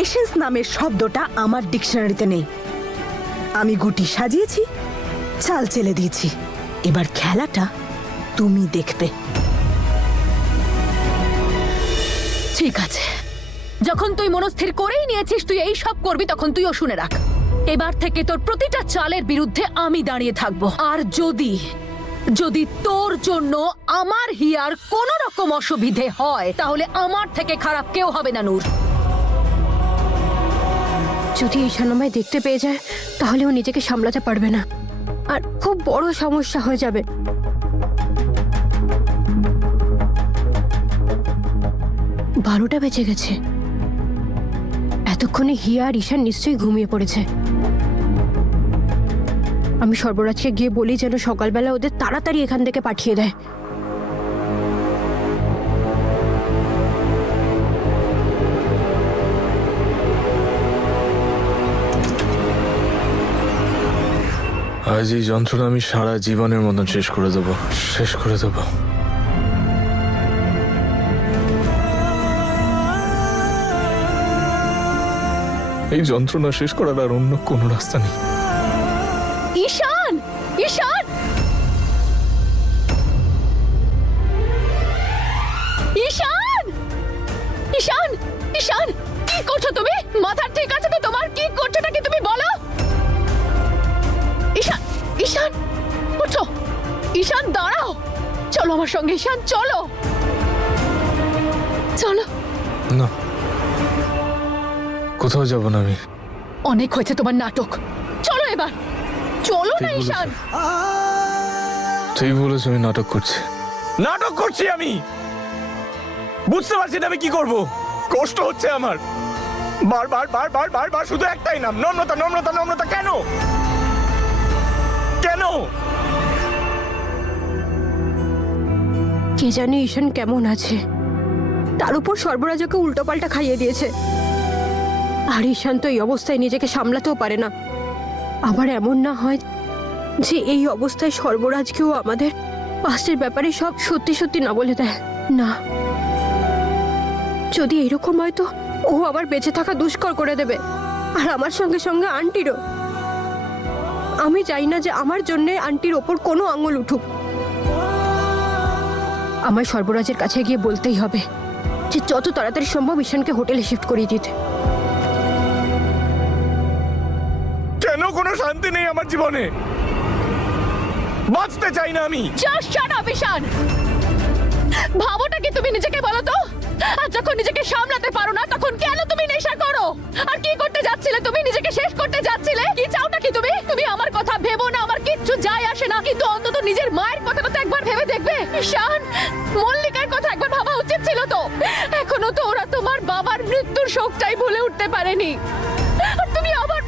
Patience নামের শব্দটা আমার ডিকশনারিতে নেই। আমি গুটি সাজিয়েছি, চাল চেলে দিয়েছি, এবার খেলাটা তুমি দেখবে। ঠিক আছে, যখন তুই মনস্থির করেই নিয়েছিস তুই এই সব করবি, তখন তুইও শুনে রাখ, এবার থেকে তোর প্রতিটা চালের বিরুদ্ধে আমি দাঁড়িয়ে থাকবো। আর যদি যদি তোর জন্য আমার হিয়ার কোনো রকম অসুবিধে হয়, তাহলে আমার থেকে খারাপ কেউ হবে না নূর। যদি ঈশান আমায় দেখতে পেয়ে যায় তাহলে ও নিজেকে সামলাতে পারবে না, আর খুব বড় সমস্যা হয়ে যাবে। 12টা বেজে গেছে, এতক্ষণে হিয়া আর ঈশান নিশ্চয়ই ঘুমিয়ে পড়েছে। আমি সর্বরাজকে গিয়ে বলি যেন সকালবেলা ওদের তাড়াতাড়ি এখান থেকে পাঠিয়ে দেয়। আজ এই যন্ত্রণা আমি সারা জীবনের মতন শেষ করে দেবো, শেষ করে দেবো। এই যন্ত্রণা শেষ করার আর অন্য কোনো রাস্তা নেই। ঈশান, ঈশান, ঈশান, ঈশান, ঈশান, কি করছো তুমি? মাথা ঠিক আছে তো তোমার? কি করছোটা কি তুমি বলো? ঈশান, ঈশান, উঠো, ঈশান দাঁড়াও, চলো আমার সঙ্গে, ঈশান চলো, চলো। না, কোথাও যাব না আমি। অনেক হয়েছে তোমার নাটক, চলো এবার, চলো না ঈশান। তুই বলেছ আমি নাটক করছি? নাটক করছি আমি, বুঝতে পারছি না আমি কি করব। কষ্ট হচ্ছে আমার, বারবার বারবার বারবার শুধু একটাই নাম, নম্রতা নম্রতা নম্রতা। কেন কেন? কে জানে ঈশান কেমন আছে, তার উপর সর্বরাজ ওকে উল্টোপাল্টা খাইয়ে দিয়েছে। আর ঈশান তো এই অবস্থায় নিজেকে সামলাতেও পারে না। আবার এমন না হয় যে এই অবস্থায় সর্বরাজকেও আমাদের পাস্টের ব্যাপারে সব সত্যি সত্যি না বলে দেয়। না, যদি এরকম হয় তো ও আবার বেঁচে থাকা দুষ্কর করে দেবে, আর আমার সঙ্গে সঙ্গে আন্টিরও। আমি চাই না যে আমার জন্যে আন্টির ওপর কোনো আঙুল উঠুক। আমার সর্বরাজের কাছে গিয়ে বলতেই হবে যে যত তাড়াতাড়ি সম্ভব ঈশানকে হোটেলে শিফট করিয়ে দিতে। কেন কোনো শান্তি নেই আমার জীবনে? বাঁচতে চাই না আমি। জাস্ট শাট আপ ঈশান। ভাবোটা কি তুমি নিজেকে বলো তো? আর যখন নিজেকে সামলাতে পারো না তখন কেন তুমি নেশা করো? আর কি করতে যাচ্ছিলে তুমি? নিজেকে শেষ করতে যাচ্ছিলে? কি চাওটা কি তুমি? তুমি আমার কথা ভেবো না, আমার কিচ্ছু যায় আসে না, কিন্তু অন্তত নিজের মায়ের কথাটা তো একবার ভেবে দেখবে। ঈশান, মল্লিকার কথা একবার ভাবা উচিত ছিল তো। এখনো তো ওরা তোমার বাবার মৃত্যুর শোকটাই ভুলে উঠতে পারেনি, আর তুমি আবার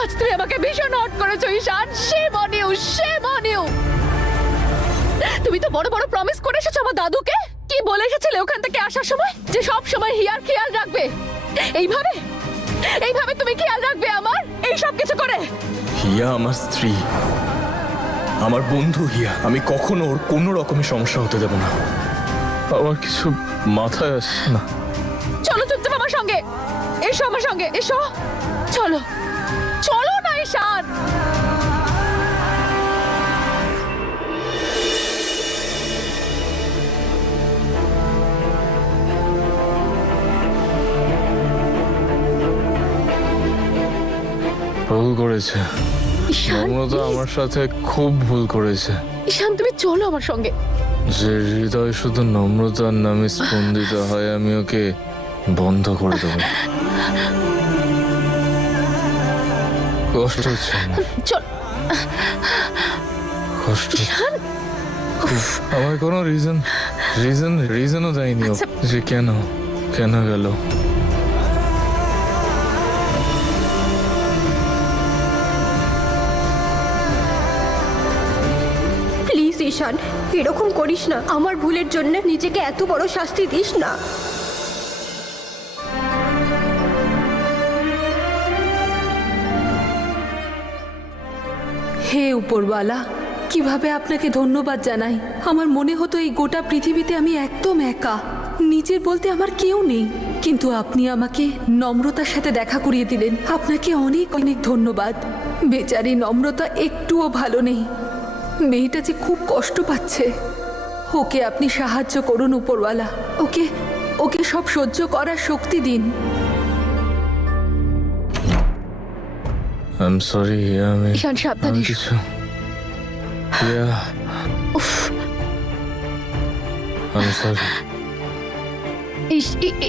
আজ তুমি আমাকে ভীষণ হট করেছো ঈশান। shame on you, shame on you। তুমি তো বড় বড় প্রমিস করে এসেছো আমার দাদুকে। কি বলে এসেছিলে ওখান থেকে আসার সময়? যে সব সময় হিয়ার খেয়াল রাখবে। এইভাবে এইভাবে তুমি খেয়াল রাখবে আমার এই সব কিছু করে? হিয়া আমার স্ত্রী, আমার বন্ধু হিয়া। আমি কখনো ওর কোনো রকমের সমস্যা হতে দেব না। আমার কিছু মাথায় আসছে না। চলো চুপচাপ আমার সঙ্গে এসো, আমার সঙ্গে এসো, চলো চলো না ঈশান। ভুল করেছে ঈশান, নম্রতা, আমার সাথে খুব ভুল করেছে। ঈশান তুমি চলো আমার সঙ্গে। যে হৃদয় শুধু নম্রতার নামে স্পন্দিত হয় আমি ওকে বন্ধ করে দেবো। কষ্ট হচ্ছে আমার, চল কষ্ট হচ্ছে। ঈশান, আমার কোনো রিজনও দেয়নি ও, আচ্ছা। যে কেন গেল। প্লিজ ঈশান, এরকম করিস না। আমার ভুলের জন্য নিজেকে এত বড় শাস্তি দিস না। হে উপরওয়ালা, কিভাবে আপনাকে ধন্যবাদ জানাই। আমার মনে হতো এই গোটা পৃথিবীতে আমি একদম একা, নিজের বলতে আমার কেউ নেই। কিন্তু আপনি আমাকে নম্রতার সাথে দেখা করিয়ে দিলেন। আপনাকে অনেক অনেক ধন্যবাদ। বেচারি নম্রতা একটুও ভালো নেই। মেয়েটা যে খুব কষ্ট পাচ্ছে। ওকে আপনি সাহায্য করুন উপরওয়ালা। ওকে ওকে সব সহ্য করার শক্তি দিন। আই এম সরি হিয়া, ঈশান, সাবধানে আমি এসো। কিছু হিয়া, আই এম সরি,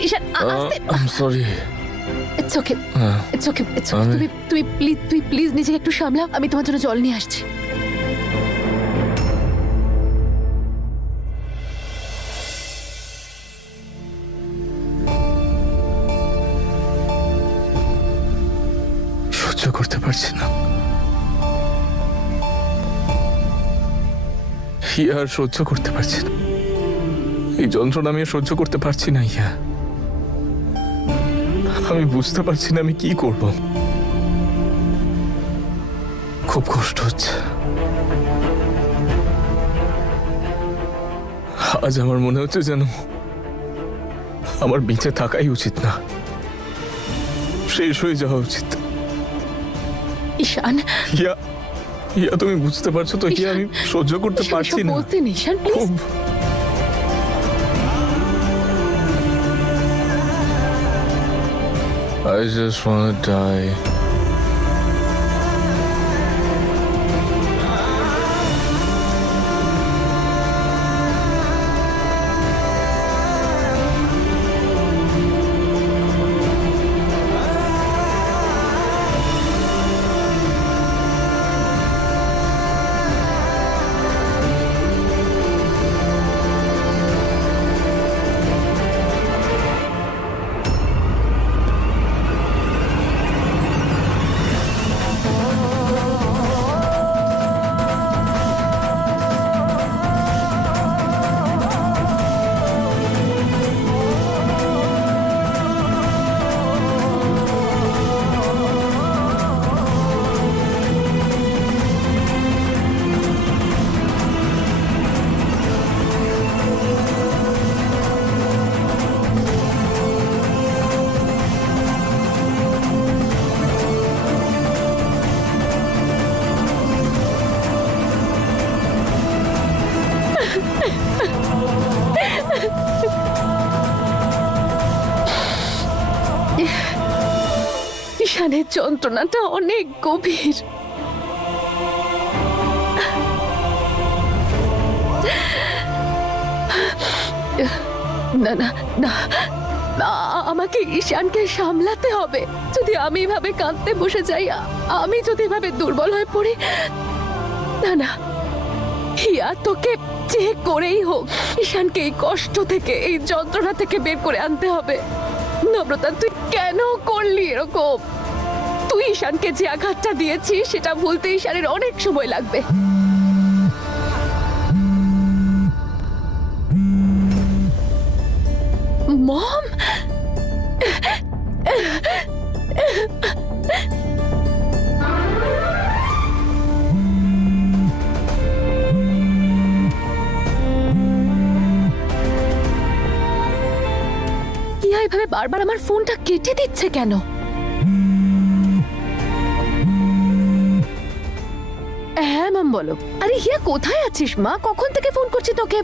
ঈশান, আস্তে। I am sorry. It's okay, it's okay, it's okay. তুমি প্লিজ নিজেকে একটু সামলাও। আমি তোমার জন্য জল নিয়ে আসছি। সহ্য করতে পারছি না হিয়া, আর সহ্য করতে পারছি না। এই যন্ত্রণা আমি আর সহ্য করতে পারছি না হিয়া। আমি বুঝতে পারছি না আমি কি করব। খুব কষ্ট হচ্ছে। আজ আমার মনে হচ্ছে যেন আমার বেঁচে থাকাই উচিত না, শেষ হয়ে যাওয়া উচিত। ঈশান, হিয়া, হিয়া তুমি বুঝতে পারছো তো হিয়া, আমি সহ্য করতে ঈশান, পারছি এসব না বলতে নেই, ঈশান, প্লিজ। খুব। I just wanna die. ঈশানের যন্ত্রণাটা অনেক গভীর। না না না, আমাকে ঈশানকে সামলাতে হবে। যদি আমি এভাবে কাঁদতে বসে যাই, আমি যদি এভাবে দুর্বল হয়ে পড়ি, না না, হিয়া তোকে যে করেই হোক ঈশানকে এই কষ্ট থেকে, এই যন্ত্রণা থেকে বের করে আনতে হবে। নম্রতা, তুই কেন করলি এরকম? তুই ঈশানকে যে আঘাতটা দিয়েছিস সেটা ভুলতে ঈশানের অনেক সময় লাগবে। মম, হিয়া এভাবে বারবার আমার ফোনটা কেটে দিচ্ছে কেন? হ্যাঁ মাম, বলো। আরে হিয়া, কোথায় আছিস মা? কখন থেকে ফোন করছি তোকে।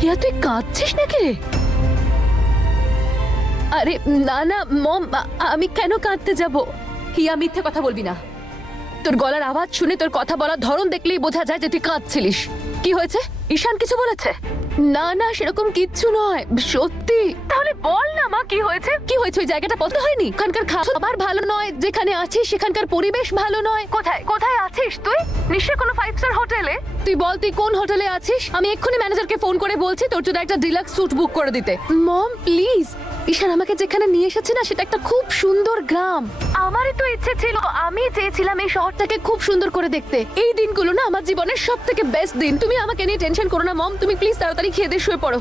হিয়া, তুই কাঁদছিস নাকি রে? আরে না না মম, আমি কেন কাঁদতে যাব? হিয়া, মিথ্যে কথা বলবি না। তোর গলার আওয়াজ শুনে, তোর কথা বলার ধরন দেখলেই বোঝা যায় যে তুই কাঁদছিলিস। কি হয়েছে? ঈশান কিছু বলেছে? না না, সেরকম কিচ্ছু নয়, সত্যি। তাহলে বল না মা, কি হয়েছে? কি হয়েছে? ওই জায়গাটা পছন্দ হয়নি? এখানকার খাবার ভালো নয়, যেখানে আছিস সেখানকার পরিবেশ ভালো নয়। কোথায় কোথায় আছিস তুই? নিশ্চয়ই কোনো 5 স্টার হোটেলে। তুই বল, তুই কোন হোটেলে আছিস? আমি এক্ষুনি ম্যানেজারকে ফোন করে বলছি তোর জন্য একটা ডিলাক্স স্যুট বুক করে দিতে। মম প্লিজ, ঈশান আমাকে যেখানে নিয়ে এসেছে না, সেটা একটা খুব সুন্দর গ্রাম। আমারই তো ইচ্ছে ছিল, আমি চেয়েছিলাম এই শহরটাকে খুব সুন্দর করে দেখতে। এই দিনগুলো না আমার জীবনের সব থেকে বেস্ট দিন। তুমি আমাকে নিয়ে টেনশন করো না মম, তুমি প্লিজ তাড়াতাড়ি খেয়ে দিয়ে শুয়ে পড়ো।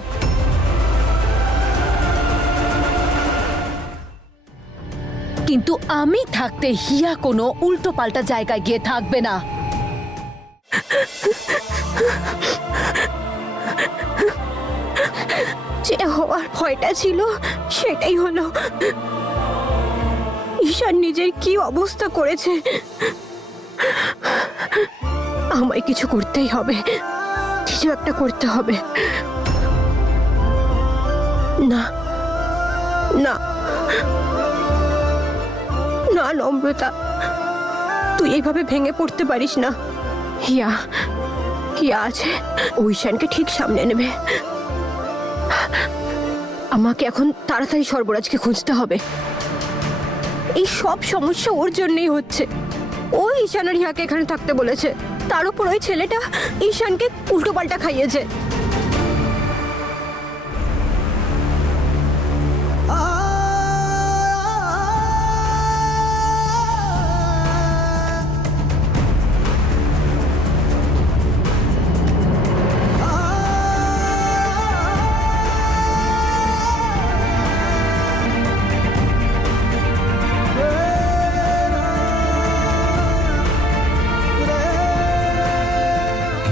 কিন্তু আমি থাকতে হিয়া কোনো উল্টো পাল্টা জায়গায় গিয়ে থাকবে না। যে হওয়ার ভয়টা ছিল সেটাই হলো। ঈশান নিজের কি অবস্থা করেছে, আমায় কিছু করতেই হবে, কিছু একটা করতে হবে। না না না নম্রতা, তুই এইভাবে ভেঙে পড়তে পারিস না। হিয়া হিয়া আছে, ও ঈশানকে ঠিক সামনে নেবে। আমাকে এখন তাড়াতাড়ি সর্বরাজকে খুঁজতে হবে। এই সব সমস্যা ওর জন্যই হচ্ছে। ও ঈশান আর হিয়াকে এখানে থাকতে বলেছে, তার উপর ওই ছেলেটা ঈশানকে উল্টোপাল্টা খাইয়েছে।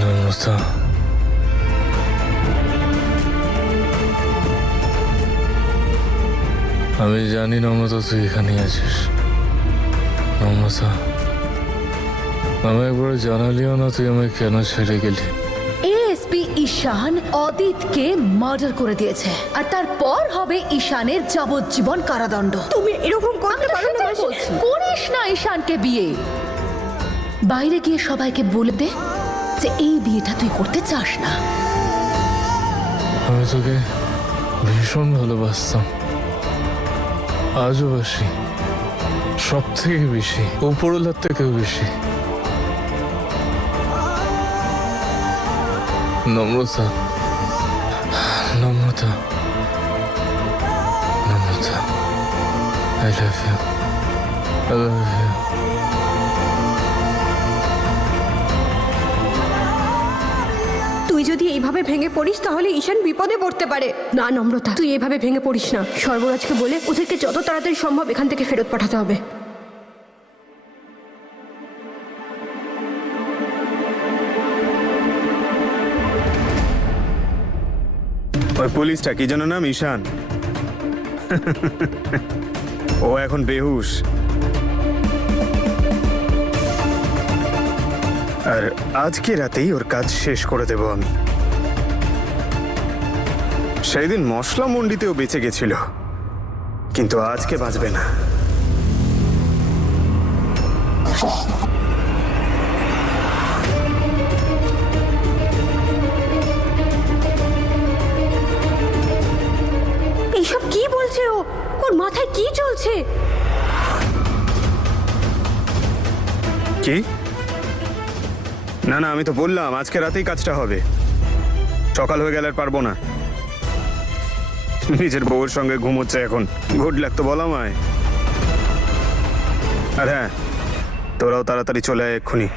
নম্রতা, আমি জানি নম্রতা তুই এখানেই আছিস। নম্রতা, আমি একবার জানালিও না তুই আমায় কেন ছেড়ে গেলি। এএসপি ঈশান অদিতকে মার্ডার করে দিয়েছে, আর তারপর হবে ঈশানের যাবজ্জীবন কারাদণ্ড। তুমি এরকম করতে পারো না মাসি। করিস না ঈশানকে বিয়ে। বাইরে গিয়ে সবাইকে বলে দে যে এই বিয়েটা তুই করতে চাস না। আমি তোকে ভীষণ ভালোবাসতাম, আজও বাসি, সব থেকে বেশি, উপরওয়ালার থেকেও বেশি। নম্রতা, নম্রতা, নম্রতা, I love you, I love you. তুই যদি এইভাবে ভেঙে পড়িস তাহলে ঈশান বিপদে পড়তে পারে। না নম্রতা, তুই এইভাবে ভেঙে পড়িস না। সর্বরাজকে বলে ওদেরকে যত তাড়াতাড়ি সম্ভব এখান থেকে ফেরত পাঠাতে হবে। ওই পুলিশটা কি যেন নাম, ঈশান, ও এখন বেহুশ। আর আজকে রাতেই ওর কাজ শেষ করে দেব আমি। সেই দিন মশলা মন্ডিতেও বেঁচে গেছিল, কিন্তু আজকে বাঁচবে না। এইসব কি বলছে ও? ওর মাথায় কি চলছে? কি? না না, আমি তো বললাম আজকে রাতেই কাজটা হবে। সকাল হয়ে গেলে আর পারবো না। নিজের বউয়ের সঙ্গে ঘুমোচ্ছে এখন, গুড লাগতো বল আমায়। আর হ্যাঁ, তোরাও তাড়াতাড়ি চলে আয় এক্ষুনি।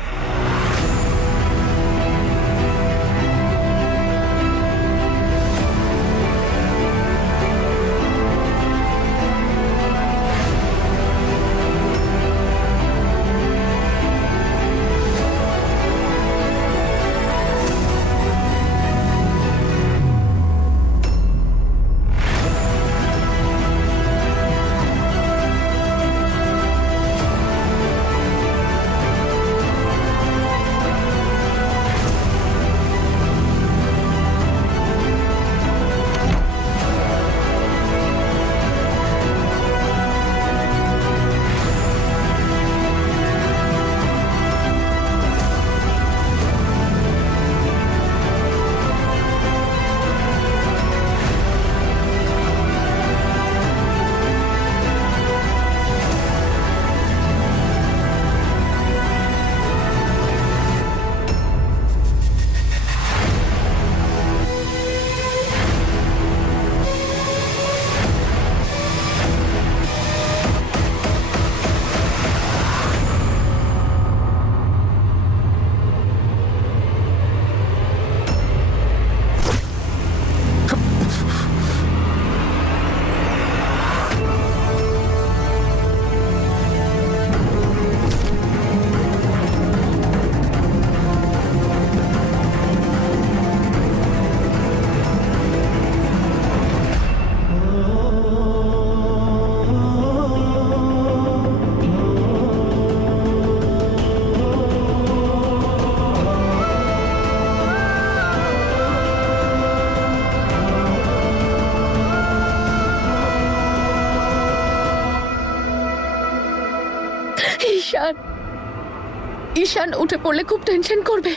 ঈশান উঠে পড়লে খুব টেনশন করবে।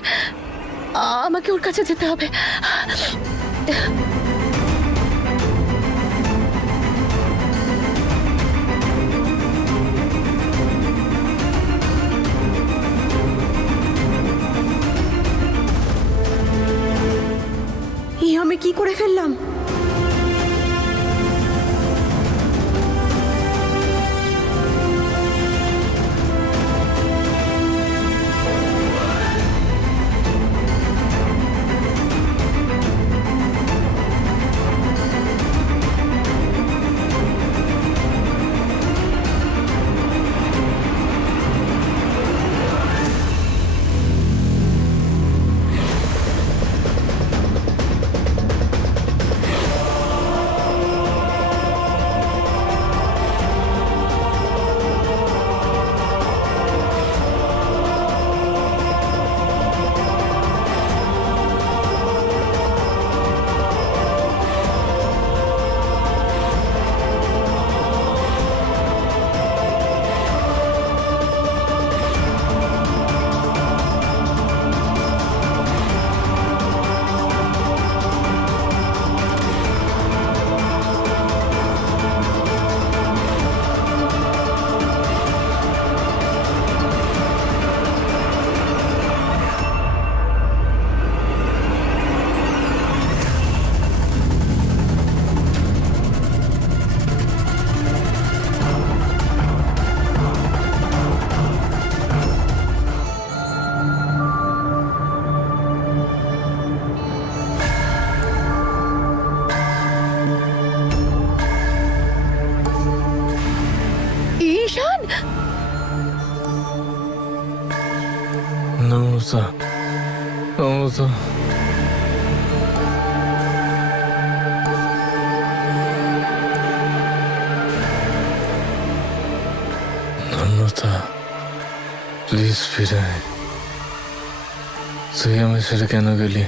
আমাকে ওর কাছে যেতে হবে। আমি কি করে ফেললাম? ঈশান, নম্রতা, নম্রতা, নম্রতা, প্লিজ ফিরে আয়। তুই আমার ছেড়ে কেন গেলি?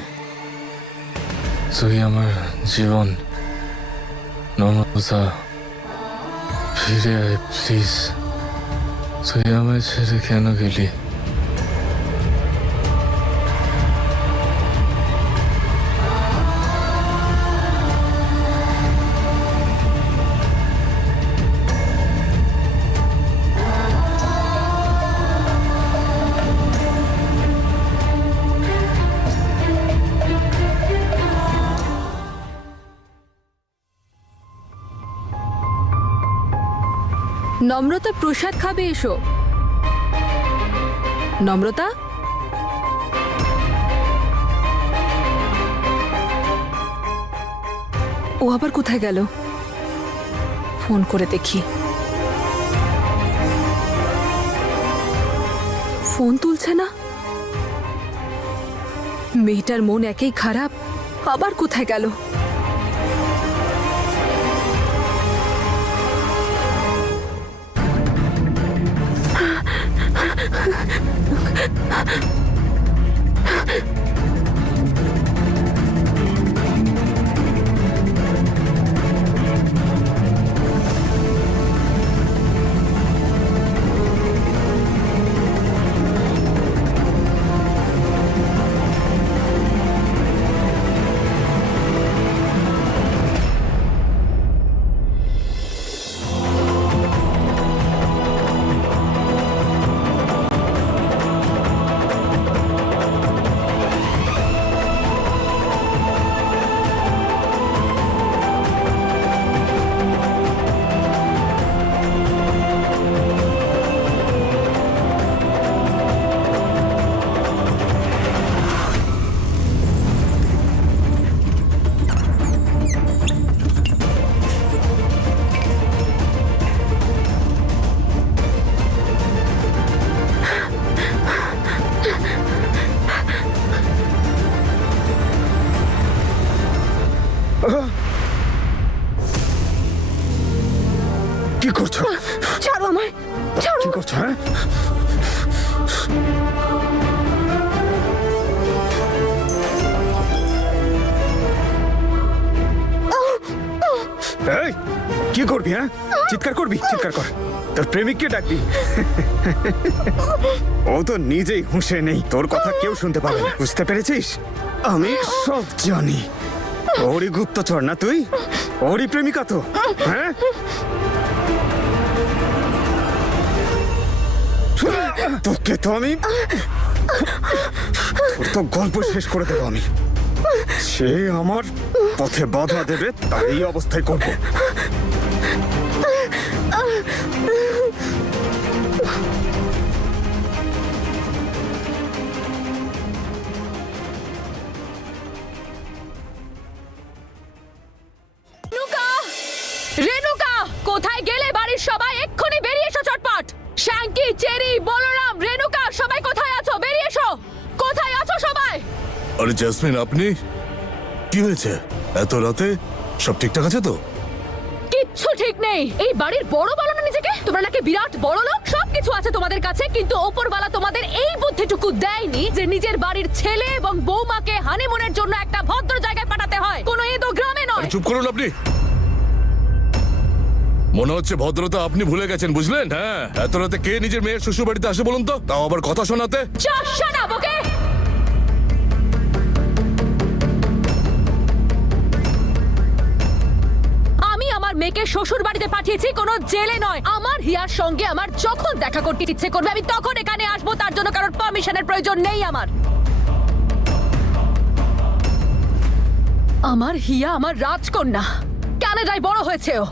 তুই আমার জীবন। নম্রতা, ফিরে আয় প্লিজ। তুই আমার ছেড়ে কেন গেলি? নম্রতা প্রসাদ খাবে, এসো। নম্রতা, ও আবার কোথায় গেল? ফোন করে দেখি। ফোন তুলছে না। মেয়েটার মন একেই খারাপ, আবার কোথায় গেল? কি করছো? ছাড়ো আমায়, ছাড়ো। কি করছো? হ্যাঁ, এই কি করবি? হ্যাঁ, চিৎকার করবি? চিৎকার কর। তোর প্রেমিককে ডাকবি। ও তো নিজেই হুঁশে নেই, তোর কথা কেউ শুনতে পাবে না, বুঝতে পেরেছিস? আমি সব জানি। ওরই গুপ্তচর না তুই? ওরই প্রেমিকা তো, হ্যাঁ? তোকে তো আমি, তোর তো গল্প শেষ করে দেবো আমি। সে আমার পথে বাধা দেবে, তাই এই অবস্থায় করবো। রেনুকা! রেনুকা! কোথায় গেলে বাড়ির সবাই? এক্ষুনি বেরিয়ে এসো চটপট! শ্যাঙ্কি, চেরি, বলরাম, রেনুকা সবাই কোথায় আছো? বেরিয়ে এসো! কোথায় আছো সবাই? আরে জেসমিন, আপনি কি হয়েছে এত রাতে? সব ঠিকঠাক আছে তো? কিচ্ছু ঠিক নেই। এই বাড়ির বড় বলো না নিজেকে? তোমরা নাকি বিরাট বড় লোক, সবকিছু আছে তোমাদের কাছে, কিন্তু ওপরওয়ালা তোমাদের এই বুদ্ধিটুকু দেয়নি যে নিজের বাড়ির ছেলে এবং বৌমাকে হানিমুনের জন্য একটা ভদ্র জায়গায় পাঠাতে হয়, কোনো এদো গ্রামে নয়। চুপ করুন আপনি। মনে হচ্ছে ভদ্রতা আপনি ভুলে গেছেন, বুঝলেন? হ্যাঁ, এত রাতে কে নিজের মেয়ের শ্বশুর বাড়িতে আসে বলুন তো, তাও আবার কথা শোনাতে। শাট আপ, ওকে? আমি আমার মেয়েকে শ্বশুর বাড়িতে পাঠিয়েছি, কোনো জেলে নয়। আমার হিয়ার সঙ্গে আমার যখন দেখা করতে ইচ্ছে করবে আমি তখন এখানে আসবো, তার জন্য কারোর পারমিশনের প্রয়োজন নেই আমার। আমার হিয়া আমার রাজকন্যা, কানাডায় বড় হয়েছে ও।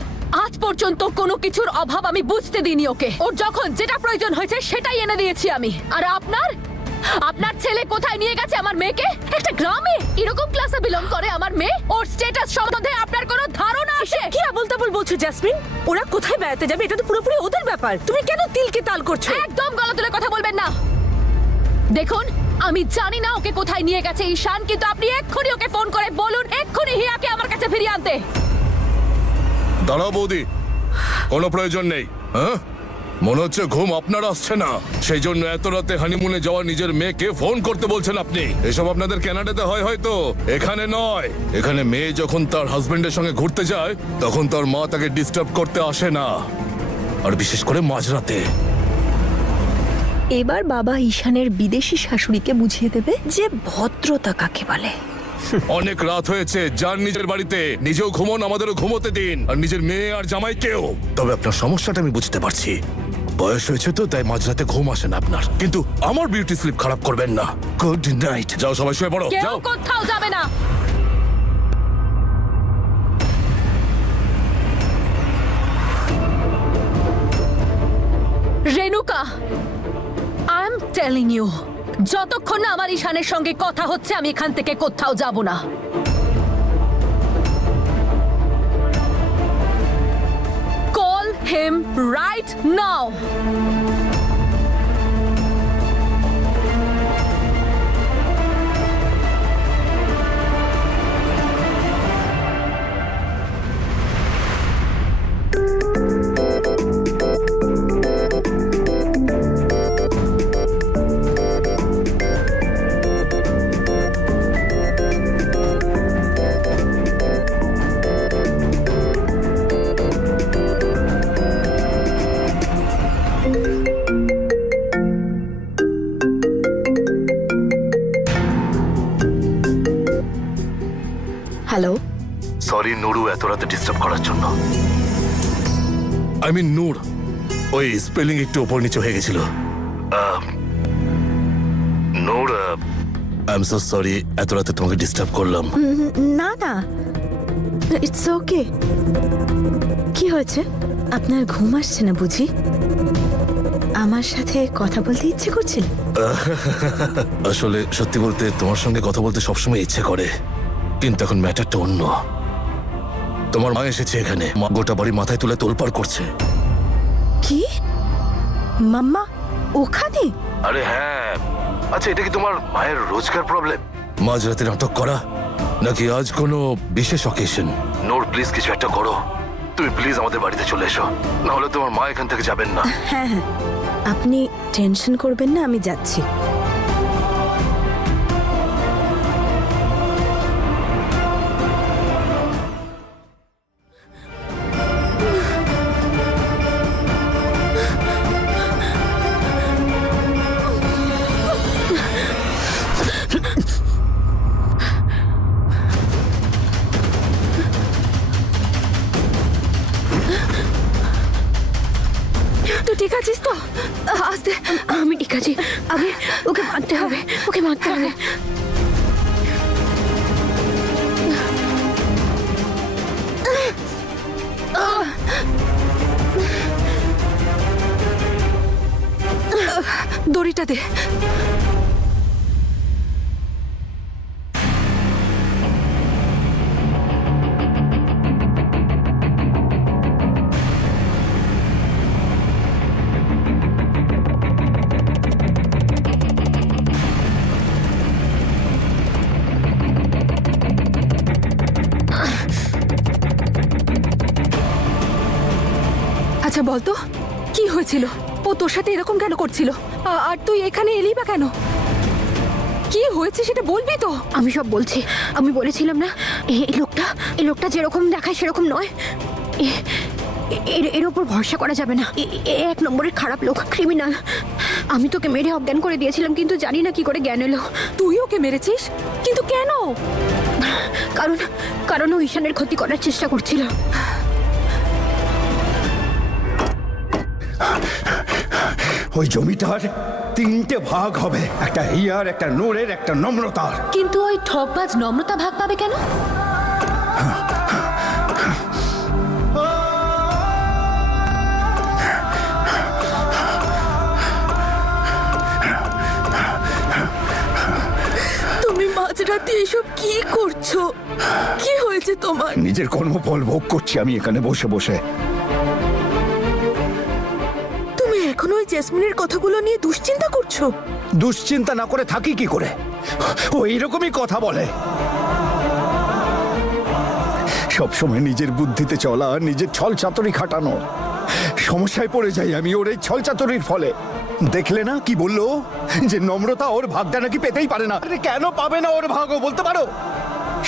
আজ পর্যন্ত কোনো কিছুর অভাব আমি বুঝতে দিইনি ওকে। ওর যখন যেটা প্রয়োজন হয়েছে সেটাই এনে দিয়েছি আমি। আর আপনার ছেলে কোথায় নিয়ে গেছে আমার মেয়েকে? একটা গ্রামে? এরকম ক্লাসে বিলং করে আমার মেয়ে? ওর স্ট্যাটাস সম্বন্ধে আপনার কোনো ধারণা আছে? কি আবোলতাবোল বলছো জেসমিন? ওরা কোথায় বেড়াতে যাবে এটা তো পুরোপুরি ওদের ব্যাপার। তুমি কেন তিলকে তাল করছো? একদম গলা তুলে কথা বলবেন না। দেখুন, আমি জানি না ওকে কোথায় নিয়ে গেছে ঈশান, কিন্তু আপনি এক্ষুনি ওকে ফোন করে বলুন এক্ষুনি হিয়াকে আমার কাছে ফিরিয়ে আনতে। দাঁড়াও বৌদি, কোনো প্রয়োজন নেই। হ্যাঁ, মনে হচ্ছে ঘুম আপনার আসছে না, সেই জন্য এত রাতে হানিমুনে যাওয়া নিজের মেয়েকে ফোন করতে বলছেন আপনি। এসব আপনাদের কানাডাতে হয় হয়তো, এখানে নয়। এখানে মেয়ে যখন তার হাজবেন্ডের সঙ্গে ঘুরতে যায় তখন তার মা তাকে ডিস্টার্ব করতে আসে না, আর বিশেষ করে মাঝরাতে। এবার বাবা ঈশানের বিদেশি শাশুড়িকে বুঝিয়ে দেবে যে ভদ্রতা কাকে বলে। অনেক রাত হয়েছে, যান নিজের বাড়িতে, নিজেও ঘুমোন, আমাদেরও ঘুমোতে দিন, আর নিজের মেয়ে আর জামাইকেও। তবে আপনার সমস্যাটা আমি বুঝতে পারছি, বয়স হয়েছে তো তাই মাঝরাতে ঘুম আসে না আপনার, কিন্তু আমার বিউটি স্লিপ খারাপ করবেন না। Good night. যাও সবাই শুয়ে পড়ো, কেউ যাও। কোথাও যাবে না। Renuka, I am telling you, যতক্ষণ না আমার ঈশানের সঙ্গে কথা হচ্ছে আমি এখান থেকে কোথাও যাব না। Call him right now. Hello, sorry Nuru, এত রাতে ডিস্টার্ব করার জন্য। আই মিন নূর, ওই স্পেলিং একটু ওপর নিচে হয়ে গেছিল। নূর, আই এম সো সরি, এত রাতে তোমাকে ডিস্টার্ব করলাম। না না, ইটস ওকে। কি হয়েছে? আপনার ঘুম আসছে না বুঝি? আমার সাথে কথা বলতে ইচ্ছে করছিল? আসলে সত্যি বলতে তোমার সঙ্গে কথা বলতে সবসময় ইচ্ছে করে, কিন্তু এখন ম্যাটারটা অন্য। তোমার মা এসেছে এখানে, মা গোটা বাড়ি মাথায় তুলে তোলপাড় করছে। কি? মাম্মা ওখানে? আরে হ্যাঁ। আচ্ছা, এটা কি তোমার মায়ের রোজকার প্রবলেম? মাঝরাতে নাটক করা, নাকি আজ কোনো বিশেষ অকেশন? নূর, প্লিজ কিছু একটা করো। তুমি প্লিজ আমাদের বাড়িতে চলে এসো, না হলে তোমার মা এখান থেকে যাবেন না। হ্যাঁ হ্যাঁ, আপনি টেনশন করবেন না, আমি যাচ্ছি। আগে ওকে মারতে হবে, ওকে মারতে হবে। দড়িটা দে। আচ্ছা বলতো কি হয়েছিল? ও তোর সাথে এরকম কেন করছিল? আর তুই এখানে এলি বা কেন? কি হয়েছে সেটা বলবি তো? আমি সব বলছি। আমি বলেছিলাম না এই লোকটা যেরকম দেখায় সেরকম নয়। এর ওপর ভরসা করা যাবে না। এক নম্বরের খারাপ লোক, ক্রিমিনাল। আমি তোকে মেরে অজ্ঞান করে দিয়েছিলাম, কিন্তু জানি না কি করে জ্ঞান এলো। তুই ওকে মেরেছিস? কিন্তু কেন? কারণ ও ঈশানের ক্ষতি করার চেষ্টা করছিল। ওই জমিটার 3টে ভাগ হবে, একটা হিয়ার, একটা নূরের, একটা নম্রতার। কিন্তু ওই ঠকবাজ নম্রতা ভাগ পাবে কেন? তুমি মাঝরাতে এসব কি করছো? কি হয়েছে তোমার? নিজের কর্মফল ভোগ করছি আমি এখানে বসে বসে। তুমি এখনো ওই জেসমিনের কথাগুলো নিয়ে দুশ্চিন্তা করছো? দুশ্চিন্তা না করে থাকি কি করে? ও এইরকমই কথা বলে। সবসময় নিজের বুদ্ধিতে চলা, নিজের ছল চাতুরি খাটানো। সমস্যায় পড়ে যাই আমি ওর এই ছল চাতুরির ফলে। দেখলে না কি বললো, যে নম্রতা ওর ভাগটা নাকি পেতেই পারে না। আরে কেন পাবে না ওর ভাগও বলতে পারো?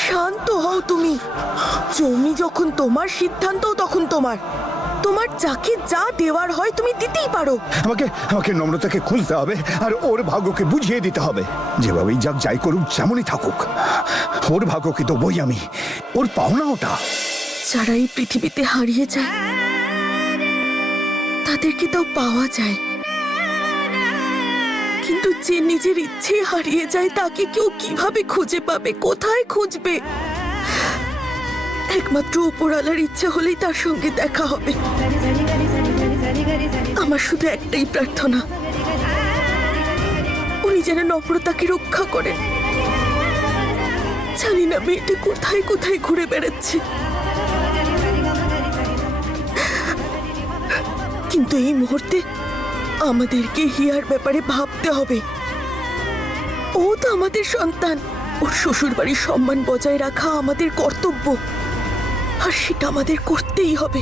শান্ত হও তুমি। জমি যখন তোমার, সিদ্ধান্ত তখন তোমার। তোমার যাকে যা দেওয়ার হয় তুমি দিতেই পারো। আমাকে নম্রতাকে খুঁজতে হবে আর ওর ভাগ্যকে বুঝিয়ে দিতে হবে। যেভাবেই যাক, যাই করুক, যেমনই থাকুক, ওর ভাগ্যকে তো বই আমি। ওর পাওনা ওটা। যারা এই পৃথিবীতে হারিয়ে যায় তাদেরকে তাও পাওয়া যায়, কিন্তু যে নিজের ইচ্ছে হারিয়ে যায় তাকে কেউ কিভাবে খুঁজে পাবে? কোথায় খুঁজবে? একমাত্র উপরওয়ালার ইচ্ছা হলেই তার সঙ্গে দেখা হবে। আমার শুধু একটাই প্রার্থনা, উনি যেন নম্রতাকে রক্ষা করেন। জানি না মেয়েটা কোথায় কোথায় ঘুরে বেড়াচ্ছে, কিন্তু এই মুহূর্তে আমাদেরকে হিয়ার ব্যাপারে ভাবতে হবে। ও তো আমাদের সন্তান। ওর শ্বশুর বাড়ির সম্মান বজায় রাখা আমাদের কর্তব্য, আর সেটা আমাদের করতেই হবে।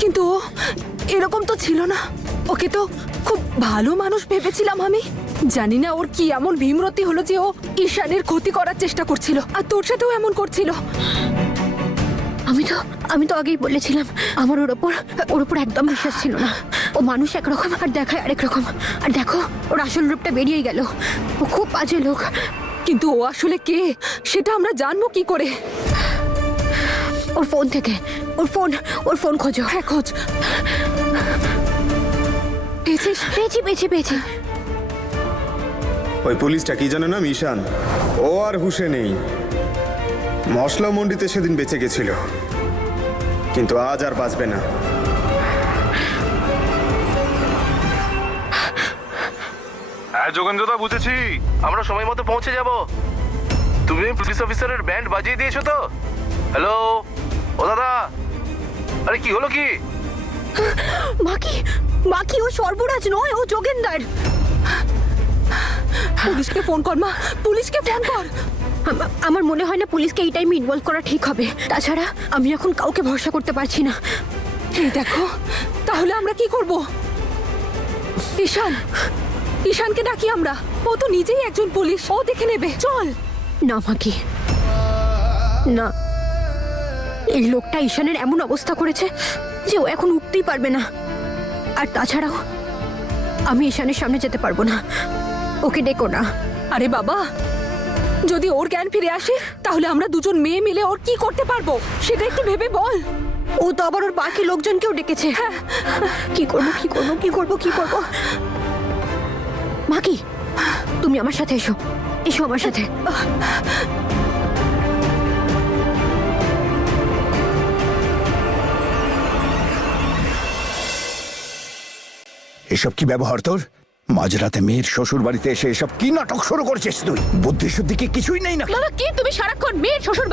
কিন্তু ও এরকম তো ছিল না। ওকে তো খুব ভালো মানুষ ভেবেছিলাম আমি। জানি না ওর কি এমন ভীমরতি হলো যে ও ঈশানের ক্ষতি করার চেষ্টা করছিল, আর তোর সাথেও এমন করছিল। আমি তো আগেই বলেছিলাম, আমার ওর ওপর একদম বিশ্বাস ছিল না। ও মানুষ একরকম আর দেখায় আরেক রকম। আর দেখো, ওর আসল রূপটা বেরিয়ে গেল। ও খুব বাজে লোক। কিন্তু ও আসলে কে সেটা আমরা জানবো কি করে? ওর ফোন থেকে, ওর ফোন খোঁজো। হ্যাঁ, খোঁজ। পেয়েছিস? পেয়েছি। ওই পুলিশটা কি জানে না, ঈশান। ও আর হুঁশে নেই। মশলা মন্ডিতে সেদিন বেঁচে গেছিল, কিন্তু আজ আর বাঁচবে না। হ্যাঁ যোগেন্দ্রদা, বুঝেছি। আমরা সময় মতো পৌঁছে যাব। তুমি পুলিশ অফিসারের ব্যান্ড বাজিয়ে দিয়েছো তো? হ্যালো ও দাদা, আরে কি হলো কি? বাকি ও সর্বরাজ নয়, ও যোগেন্দ্র। পুলিশকে ফোন কর মা, পুলিশকে ফোন কর। আমার মনে হয় না পুলিশকে এই টাইমে ইনভলভ করা ঠিক হবে। তাছাড়া আমি এখন কাউকে ভরসা করতে পারছি না। এই দেখো, তাহলে আমরা কি করব? ঈশানকে ডাকি আমরা। ও তো নিজেই একজন পুলিশ, ও দেখে নেবে। চল না মাকি, না। এই লোকটা ঈশানের এমন অবস্থা করেছে যে ও এখন উঠতেই পারবে না। আর তাছাড়াও আমি ঈশানের সামনে যেতে পারবো না। ওকে ডেকো না। আরে বাবা, যদি ওর জ্ঞান ফিরে আসে তাহলে আমরা দুজন মেয়ে মিলে ওর কি করতে পারবো সেটা একটু ভেবে বল। ও তো আবার ওর বাকি লোকজনকেও ডেকেছে। কি করবো কি করবো কি করবো কি করবো? মাকি, তুমি আমার সাথে এসো, এসো আমার সাথে। এসব কি ব্যবহার তোর? মাঝরাতে মেয়ের শ্বশুর বাড়িতে এসে এসব কি নাটক শুরু করছিস তুই? বুদ্ধি শুদ্ধি কি কিছুই নেই না? বাবা কি তুমি সারাক্ষণ মেয়ের শ্বশুর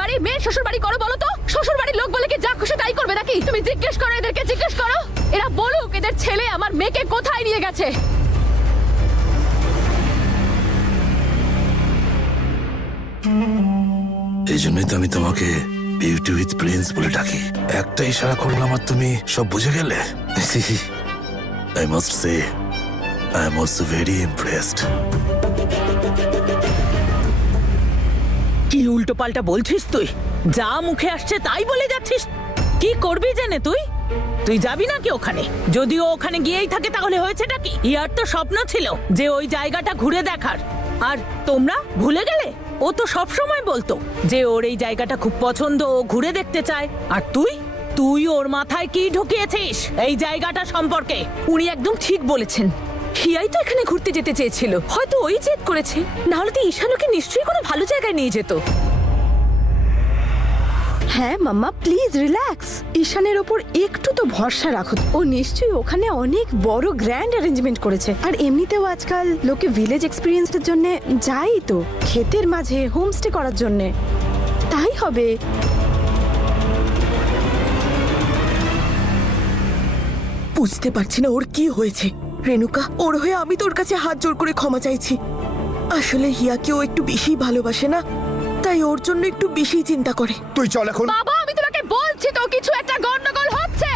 বাড়ি করো বলো তো? শ্বশুর বাড়ির লোক বলে কি যা খুশি তাই করবে নাকি? তুমি জিজ্ঞেস করো, এদেরকে জিজ্ঞেস করো, এরা বলুক এদের ছেলে আমার মেয়েকে কোথায় নিয়ে গেছে। এই জন্যই তো আমি তোমাকে বিউটি উইথ প্রিন্স বলে ডাকি। একটা ইশারা করলাম আর তুমি সব বুঝে গেলে। I must say I am also very impressed. কি উল্টো পাল্টা বলছিস তুই? যা মুখে আসছে তাই বলে যাচ্ছিস। কি করবি জেনে তুই? তুই যাবি নাকি ওখানে? যদিও ওখানে গিয়েই থাকে তাহলে হয়েছেটা কি? ইয়ার তো স্বপ্ন ছিল যে ওই জায়গাটা ঘুরে দেখার, আর তোমরা ভুলে গেলে? ও তো সব সময় বলতো যে ওর এই জায়গাটা খুব পছন্দ, ও ঘুরে দেখতে চায়। আর তুই ওর মাথায় কি ঢুকিয়েছিস এই জায়গাটা সম্পর্কে? উনি একদম ঠিক বলেছেন। হিয়াই তো এখানে ঘুরতে যেতে চেয়েছিল, হয়তো ওই জেদ করেছে, না হলে তো ঈশানুকে নিশ্চয়ই কোনো ভালো জায়গায় নিয়ে যেত। হ্যাঁ মাম্মা, প্লিজ রিল্যাক্স। ঈশানের ওপর একটু তো ভরসা রাখো। ও নিশ্চয়ই ওখানে অনেক বড় গ্র্যান্ড অ্যারেঞ্জমেন্ট করেছে। আর এমনিতেও আজকাল লোকে ভিলেজ এক্সপিরিয়েন্সের জন্য যাই তো, ক্ষেতের মাঝে হোমস্টে করার জন্য। তাই হবে। বুঝতে পারছি না ওর কি হয়েছে। রেণুকা, ওর হয়ে আমি তোর কাছে হাত জোর করে ক্ষমা চাইছি। আসলে হিয়াকে ও একটু বেশি ভালোবাসে না, তাই ওর জন্য একটু বেশি চিন্তা করে। তুই চল এখন। বাবা আমি তোমাকে বলছি তো কিছু একটা গন্ডগোল হচ্ছে।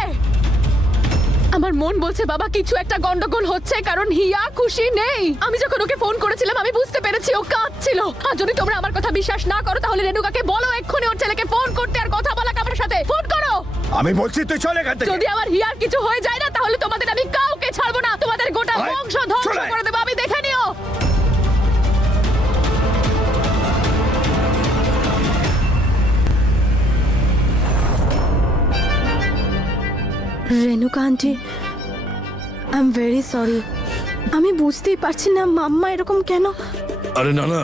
আমার মন বলছে বাবা কিছু একটা গন্ডগোল হচ্ছে, কারণ হিয়া খুশি নেই। আমি যখন ওকে ফোন করেছিলাম আমি বুঝতে পেরেছি ও কাঁদছিল। আর যদি তোমরা আমার কথা বিশ্বাস না করো তাহলে রেণুকাকে বলো এক্ষুনি ওর ছেলেকে ফোন করতে আর কথা বলা আমার সাথে। ফোন করো। আমি বলছি তুই চল এখান থেকে। যদি আমার হিয়ার কিছু হয়ে যায় না তাহলে তোমাদের আমি কাউকে ছাড়বো না, তোমাদের গোটা আয়, বংশ ধ্বংস চলে আয়। করে দেবো। আমি দেখে নিও। Renuka aunty, I am very sorry. আমি বুঝতেই পারছি না মাম্মা এরকম কেন। আরে না না,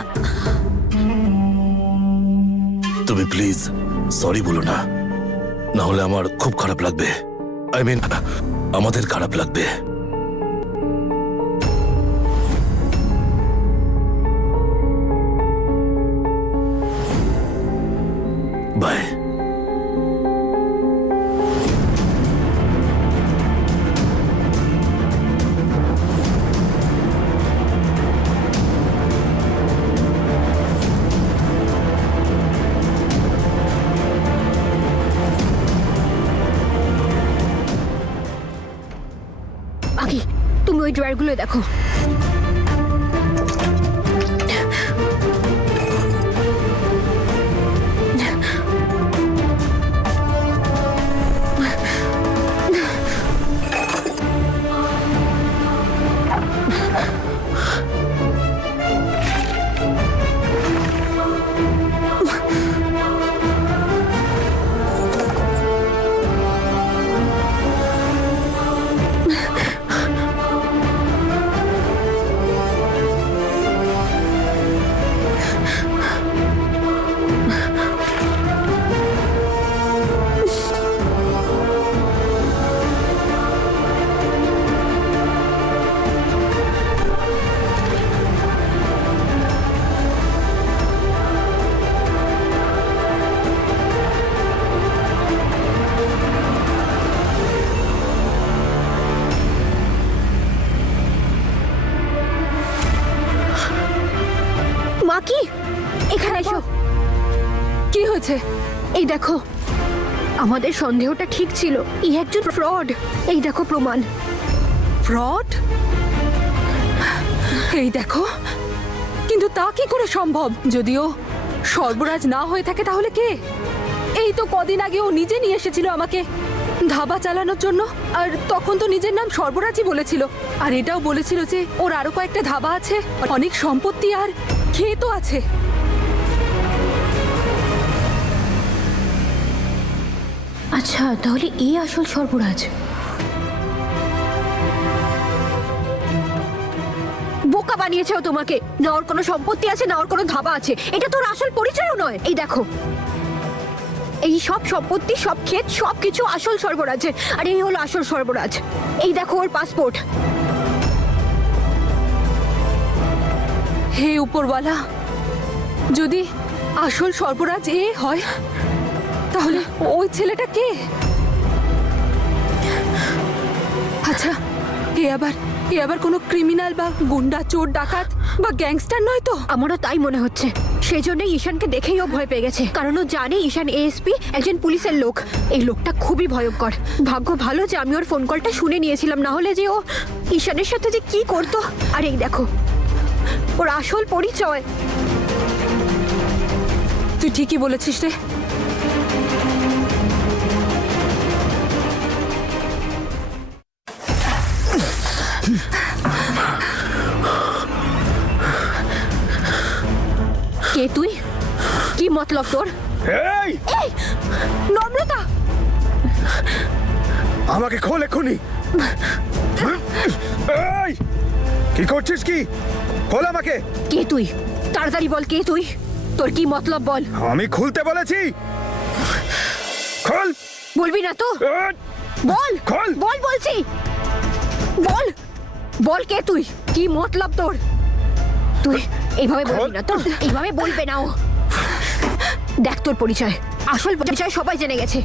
তুমি প্লিজ সরি বলো না, না হলে আমার খুব খারাপ লাগবে। আই মিন আমাদের খারাপ লাগবে। বাই। মাকি, তুমি ওই ড্রয়ারগুলো দেখো। মাকি, এখানে এসো। কি হয়েছে? এই দেখো, আমাদের সন্দেহটা ঠিক ছিল। এই একজন ফ্রড। এই দেখো প্রমাণ। ফ্রড? এই দেখো, কিন্তু তা কি করে সম্ভব? যদিও সর্বরাজ না হয়ে থাকে তাহলে কে? এই তো কদিন আগে ও নিজে নিয়ে এসেছিল আমাকে ধাবা চালানোর জন্য, আর তখন তো নিজের নাম সর্বরাজই বলেছিল। আর এটাও বলেছিল যে ওর আরো কয়েকটা ধাবা আছে, অনেক সম্পত্তি আর ক্ষেতও আছে। আচ্ছা তাহলে এই আসল সর্বরাজ। বোকা বানিয়েছে ও তোমাকে। না ওর কোনো সম্পত্তি আছে, না ওর কোনো ধাবা আছে। এটা তোর আসল পরিচয়ও নয়। এই দেখো, এই সব সম্পত্তি, সব ক্ষেত, সব কিছু আসল সর্বরাজের। আর এই হলো আসল সর্বরাজ। এই দেখো ওর পাসপোর্ট। হে উপরওয়ালা, যদি আসল সর্বরাজ এ হয় তাহলে ওই ছেলেটা কে? আচ্ছা, এ আবার কোনো ক্রিমিনাল বা গুন্ডা, চোর, ডাকাত বা গ্যাংস্টার নয় তো? আমারও তাই মনে হচ্ছে। সেই জন্যই ঈশানকে দেখেই ও ভয় পেয়ে গেছে, কারণ ও জানে ঈশান এএসপি, একজন পুলিশের লোক। এই লোকটা খুবই ভয়ঙ্কর। ভাগ্য ভালো যে আমি ওর ফোন কলটা শুনে নিয়েছিলাম, না হলে যে ও ঈশানের সাথে যে কি করতো। আর এই দেখো ওর আসল পরিচয়। তুই ঠিকই বলেছিস রে। কে তুই? কি মতলব তোর? এই এই নম্রতা, আমাকে খোল এক্ষুনি। এই কি করছিস? কি খোল আমাকে। কে তুই? তাড়াতাড়ি বল, কে তুই? তোর কি মতলব বল। আমি খুলতে বলেছি, খোল। বলবি না তো? বল খোল। বল বলছি, বল বল, কে তুই? কি মতলব তোর? তুই এইভাবে বলবি না তো? এইভাবে বলবে না ও। দেখ তোর পরিচয়, আসল পরিচয় সবাই জেনে গেছে।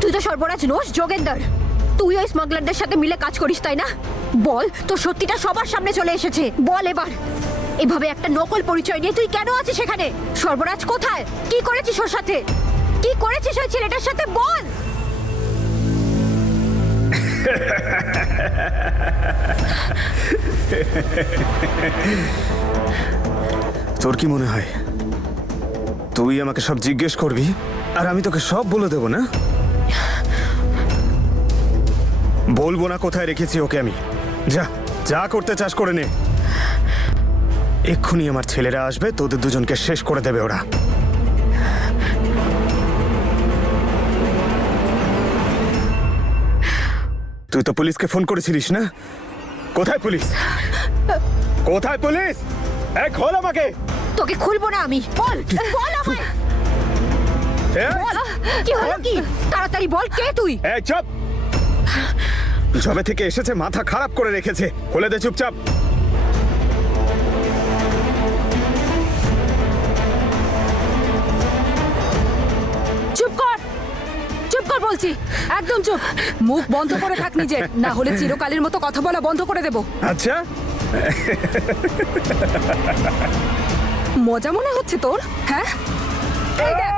তুই তো সর্বরাজ নোস, যোগেন্দর। তুই ওই স্মাগলারদের সাথে মিলে কাজ করিস, তাই না? বল, তোর সত্যিটা সবার সামনে চলে এসেছে। বল এবার। এভাবে একটা নকল পরিচয় নিয়ে তুই কেন আছিস এখানে? সর্বরাজ কোথায়? কি করেছিস ওর সাথে? কি করেছিস ওই ছেলেটার সাথে? বল। তোর কি মনে হয় তুই আমাকে সব জিজ্ঞেস করবি আর আমি তোকে সব বলে দেব না? বলবো না কোথায় রেখেছি ওকে আমি। যা যা করতে চাস করে নে। এক্ষুনি আমার ছেলেরা আসবে, তোদের দুজনকে শেষ করে দেবে ওরা। তুই তো পুলিশকে ফোন করেছিলিস না? কোথায় পুলিশ? কোথায় পুলিশ? এই খোল আমাকে। তোকে খুলবো না আমি। বল বল আমায়। বল কি হলো কি? তাড়াতাড়ি বল, কে তুই? এই চুপ! যবে থেকে এসেছে মাথা খারাপ করে রেখেছে। বলে দে চুপচাপ। চুপ কর, চুপ কর বলছি, একদম চুপ। মুখ বন্ধ করে থাক নিজের, না হলে চিরকালের মতো কথা বলা বন্ধ করে দেব। আচ্ছা, মজা মনে হচ্ছে তোর? হ্যাঁ, এই দেখ।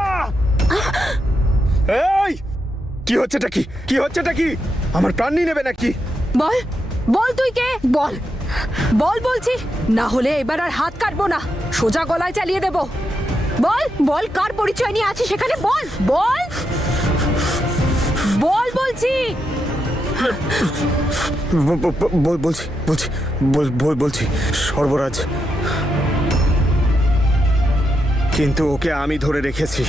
এই কি হচ্ছেটা কি? কি হচ্ছেটা কি? আমার প্রাণ নিয়ে নেবে নাকি? বল বল, তুই কে? বল বল বলছি, না হলে এবার আর হাত কাটবো না, সোজা গলায় চালিয়ে দেব। বল বল, কার পরিচয় নিয়ে আছিস সেখানে? বল বল বল বলছি। বলছি সর্বরাজ, কিন্তু ওকে আমি ধরে রেখেছি।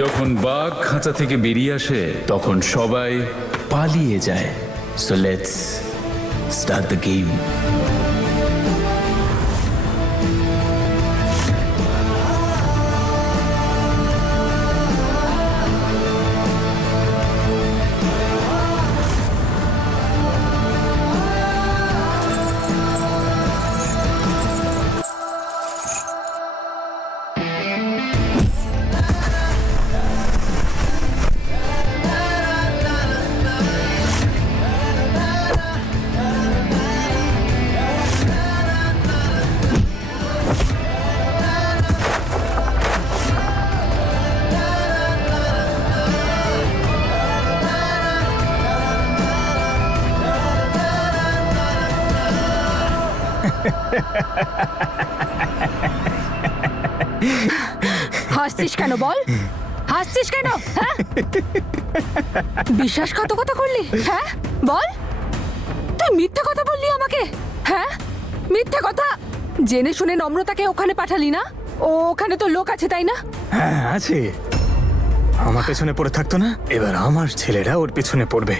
যখন বাঘ খাঁচা থেকে বেরিয়ে আসে তখন সবাই পালিয়ে যায়। So let's start the game. হাসছিস কেন বল? হাসছিস কেন? হ্যাঁ, বিশ্বাসঘাতকতা করলি? হ্যাঁ বল, তুই মিথ্যে কথা বললি আমাকে। হ্যাঁ মিথ্যে কথা, জেনে শুনে নম্রতাকে ওখানে পাঠালি না? ও ওখানে তো লোক আছে তাই না? হ্যাঁ আছে, আমার পেছনে পড়ে থাকতো না, এবার আমার ছেলেরা ওর পেছনে পড়বে।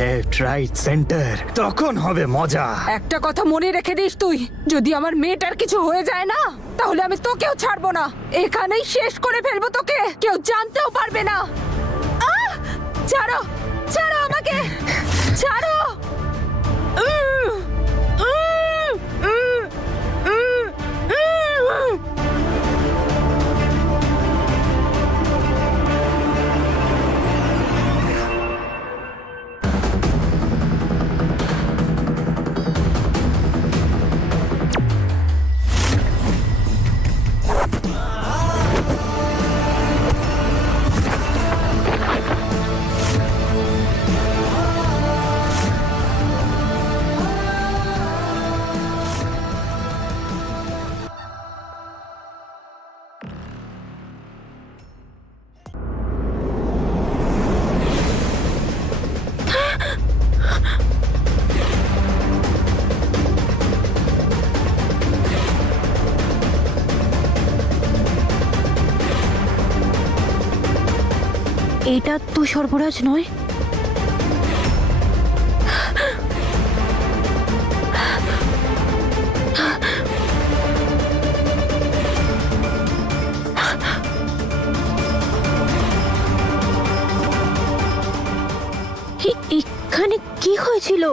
লেফট রাইট সেন্টার, তখন হবে মজা। একটা কথা মনে রেখে দিস তুই, যদি আমার মেয়েটার কিছু হয়ে যায় না তাহলে আমি তোকেও ছাড়বো না, এখানেই শেষ করে ফেলবো তোকে, কেউ জানতেও পারবে না। আহ! ছাড়ো, ছাড়ো আমাকে, ছাড়ো। এটা তো সর্বরাজ নয়। এখানে কি হয়েছিল?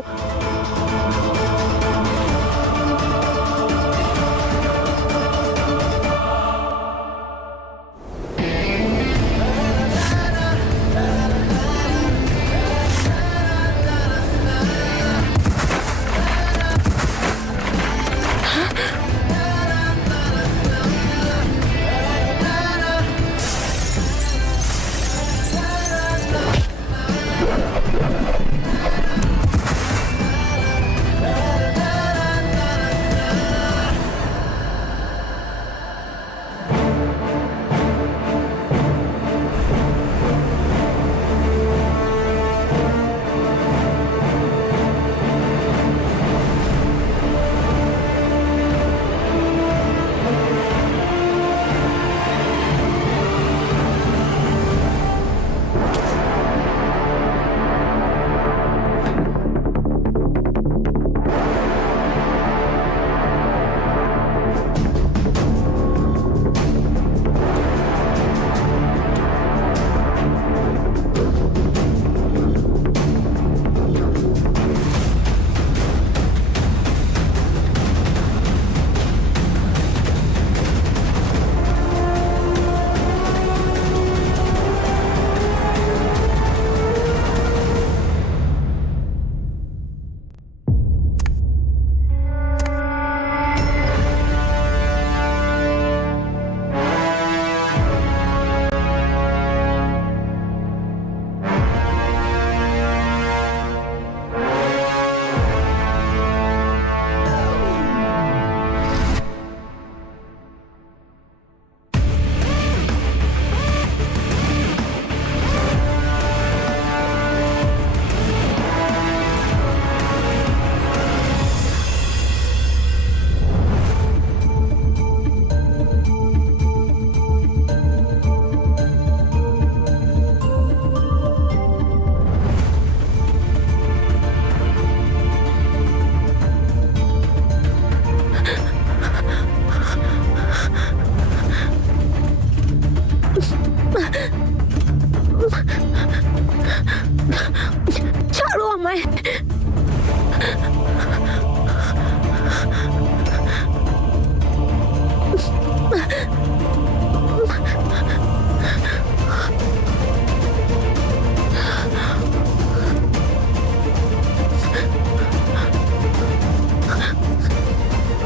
ছাড়ো আমায়।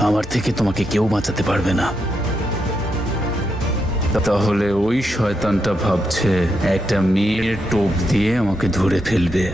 আমার থেকে তোমাকে কেউ বাঁচাতে পারবে না। তাহলে ওই শয়তানটা ভাবছে একটা মেয়ের টোপ দিয়ে আমাকে ধরে ফেলবে।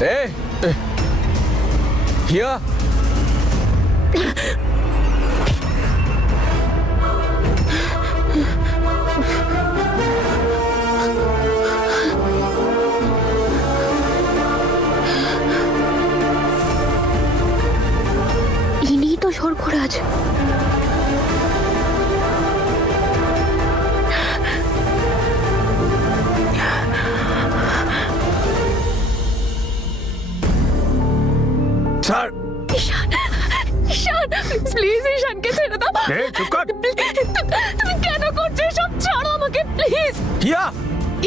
এ এ, হিয়া ইনি তো স্বর্গরাজ। ছাড়। ঈশান, ঈশান, প্লিজ ঈশানকে ছেড়ে দাও। এ, চুপ কর। তুমি কেন করছো এসব? ছাড়ো আমাকে please. Hiya,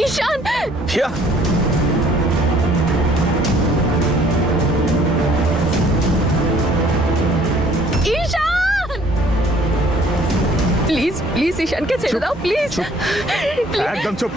Ishaan, Hiya. Ishaan, please please ঈশানকে ছেড়ে দাও প্লিজ। একদম চুপ।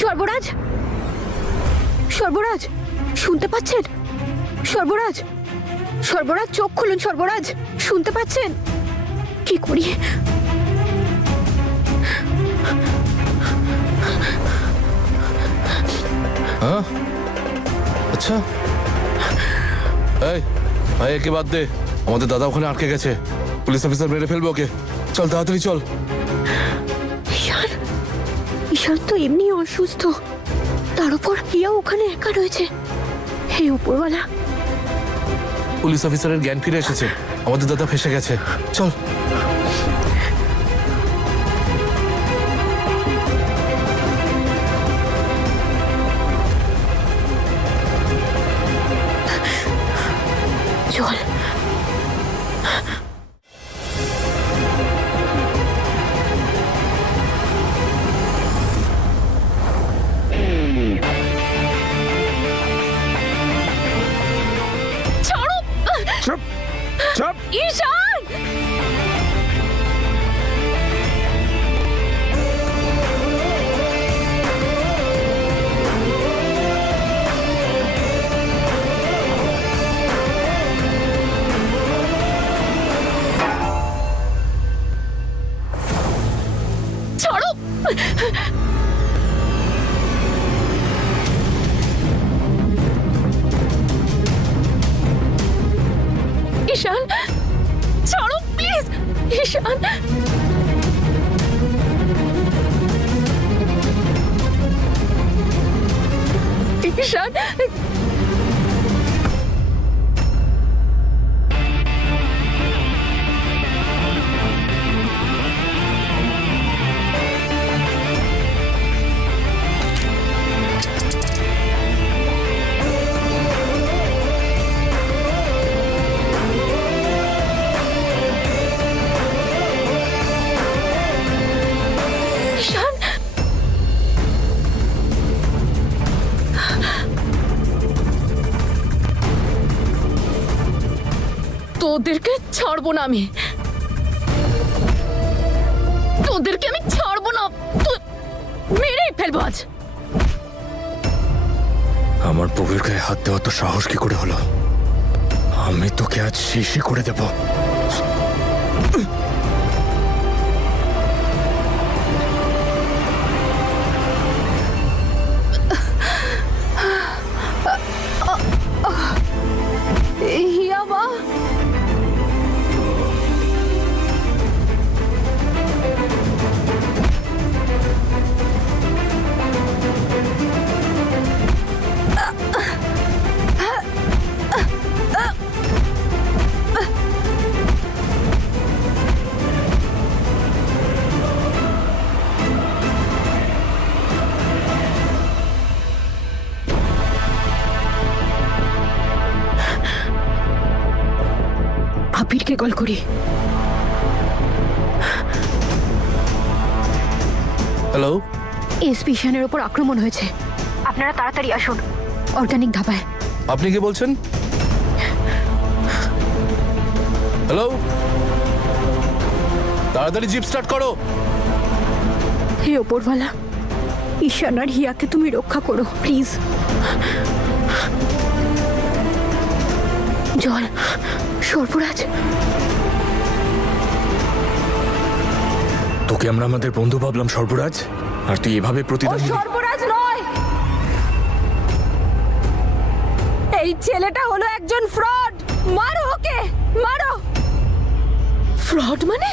সর্বরাজ, সর্বরাজ, শুনতে পাচ্ছেন? সর্বরাজ, সর্বরাজ, চোখ খুলুন। সর্বরাজ, শুনতে পাচ্ছেন? কি করি? হ্যাঁ, আচ্ছা। এই ভাই, একে বাদ দে। আমাদের দাদা ওখানে আটকে গেছে। পুলিশ অফিসার মেরে ফেলবে ওকে। চল তাড়াতাড়ি চল। ঈশান, ঈশান তো এমনি অসুস্থ, তার উপর হিয়া ওখানে একা রয়েছে। হে উপরওয়ালা। পুলিশ অফিসারের জ্ঞান ফিরে এসেছে। আমাদের দাদা ফেসে গেছে। চল। চল। ছাড়ো। চুপ চুপ। ঈশান, ছাড়ো। ঈশান, ছাড়ো প্লিজ। ঈশান, ঈশান, ঈশান, তোদেরকে ছাড়বো না আমি। তোদেরকে আমি ছাড়বো না। মেরেই ফেলবো আজ। আমার বউয়ের গায়ে হাত দেওয়া তো সাহস কি করে হলো? আমি তোকে আজ শেষই করে দেব। হিয়া মা, পুলিশকে কল করি। হ্যালো, এসপি ঈশানের ওপর আক্রমণ হয়েছে, আপনারা তাড়াতাড়ি আসুন অর্গানিক ধাবায়। আপনি কি বলছেন? হ্যালো, তাড়াতাড়ি জিপ স্টার্ট করো। হে ওপরওয়ালা, ঈশান আর হিয়াকে তুমি রক্ষা করো প্লিজ। জল, সর্বরাজ, তোকে আমরা আমাদের বন্ধু ভাবলাম সর্বরাজ, আর তুই এভাবে প্রতিদান দিবি? সর্বরাজ নয়, এই ছেলেটা হলো একজন ফ্রড। মারো ওকে, মারো। ফ্রড মানে?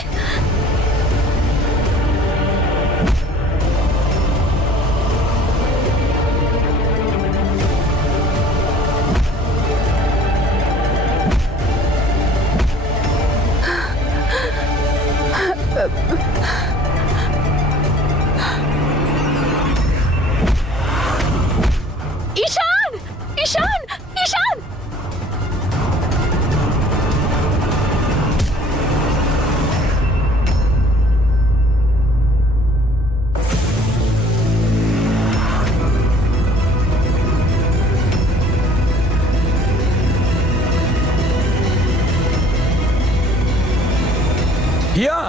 ঈশান, ঈশান, ঈশান! হিয়া!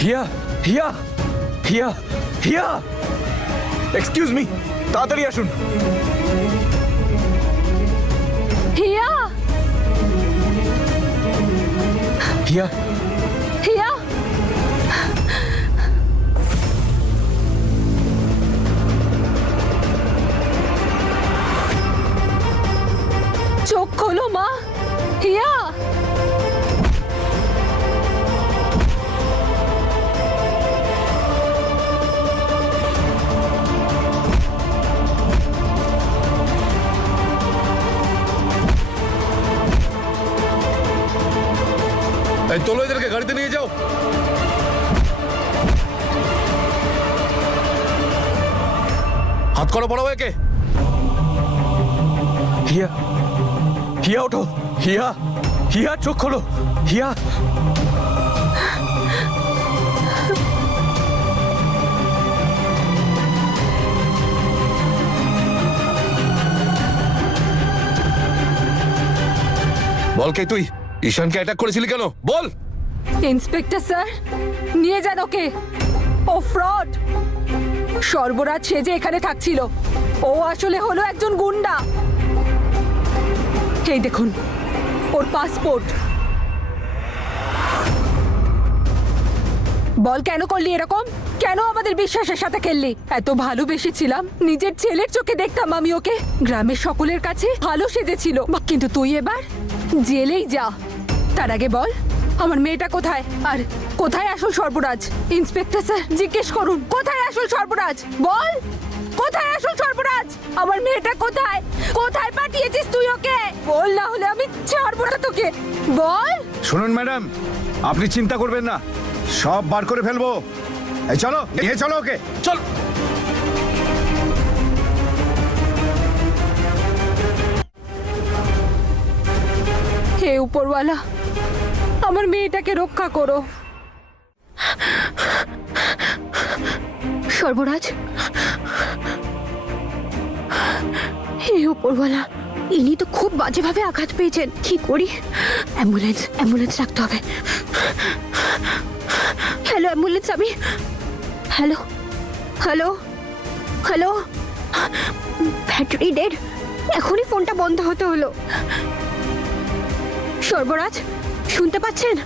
হিয়া, হিয়া, হিয়া, হিয়া! এক্সকিউজ মি, তাড়াতাড়ি আসুন। হিয়া, হিয়া, হিয়া, চোখ খোলো মা। হিয়া, এই তোলো এদেরকে, গাড়িতে নিয়ে যাও। হাত করো, পড়াও একে। হিয়া, হিয়া ওঠো, হিয়া, হিয়া চোখ খোলো, হিয়া। বল, কে তুই? ঈশানকে অ্যাটাক করেছিলি কেন? বল। ইন্সপেক্টর স্যার, নিয়ে যান ওকে। ও ফ্রড। সর্বরাজ সেজে এখানে থাকছিল, ও আসলে হলো একজন গুন্ডা। এই দেখুন ওর পাসপোর্ট। বল, কেন করলি এরকম? কেন আমাদের বিশ্বাসের সাথে খেললি? এত ভালোবেসেছিলাম, নিজের ছেলের চোখে দেখতাম আমি ওকে। গ্রামের সকলের কাছে ভালো সেজেছিল, কিন্তু তুই এবার জেলেই যা। তার আগে বল, আমার মেয়েটা কোথায়? আর কোথায় আসল সর্বরাজ? ইন্সপেক্টর স্যার, জিজ্ঞেস করুন, কোথায় আসল সর্বরাজ? বল, কোথায় আসল সর্বরাজ? আমার মেয়েটা কোথায়? কোথায় পাঠিয়েছিস তুই ওকে? বল, না হলে আমি ছাড়বো না তোকে। বল। শুনুন ম্যাডাম, আপনি চিন্তা করবেন না, সব বার করে ফেলবো। এই চলো, নিয়ে চলো ওকে। চল। হে উপরওয়ালা, আমার মেয়েটাকে রক্ষা করো। সর্বরাজ, হে উপরওয়ালা, ইনি তো খুব বাজেভাবে আঘাত পেয়েছেন। কি করি? অ্যাম্বুলেন্স, অ্যাম্বুলেন্স রাখতে হবে। হ্যালো অ্যাম্বুলেন্স, আমি hello, hello, hello. Battery dead, এখনই ফোনটা বন্ধ হতে হলো। সর্বরাজ, শুনতে পাচ্ছেন?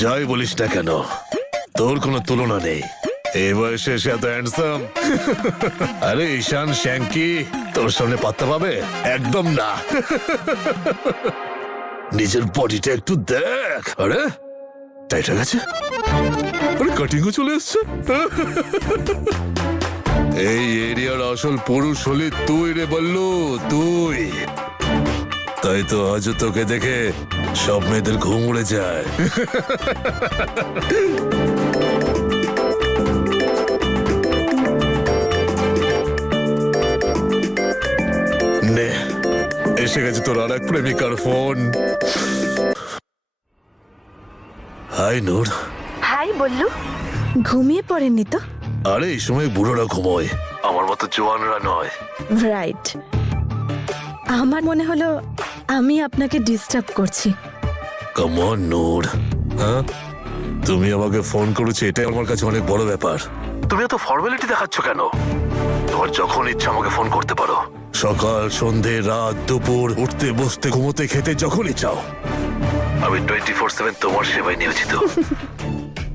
যাই বলিস না কেন, তোর কোনো তুলনা নেই। এই বয়সে সে এত হ্যান্ডসাম। আরে ঈশান শ্যাঙ্কি তোর সামনে পাত্তা পাবে? একদম না। নিজের বডিটা একটু দেখ। আরে টাইট হয়ে গেছে, আরে কাটিংও চলে এসছে। এই এরিয়ার আসল পুরুষ হলি তুই রে বল্লু, তুই। তাই তো আজ তোকে দেখে সব মেয়েদের ঘুম উড়ে যায়। নে, এসে গেছে তোর আর এক প্রেমিকার ফোন। হাই নূর। হাই বললু, ঘুমিয়ে পড়েননি তো? আরে এই সময় বুড়োরা ঘুমোয়, আমার মতো জোয়ানরা নয়। রাইট, আমার মনে হলো আমি আপনাকে ডিস্টার্ব করছি। কাম অন নূর। হ্যাঁ, তুমি আমাকে ফোন করেছো, এটাই আমার কাছে অনেক বড় ব্যাপার। তুমি এত ফর্মালিটি দেখাচ্ছ কেন? তোমার যখন ইচ্ছা আমাকে ফোন করতে পারো। সকাল, সন্ধে, রাত, দুপুর, উঠতে বসতে, ঘুমোতে, খেতে, যখনই চাও। আমি 24/7 তোমার সেবায় নিয়োজিত।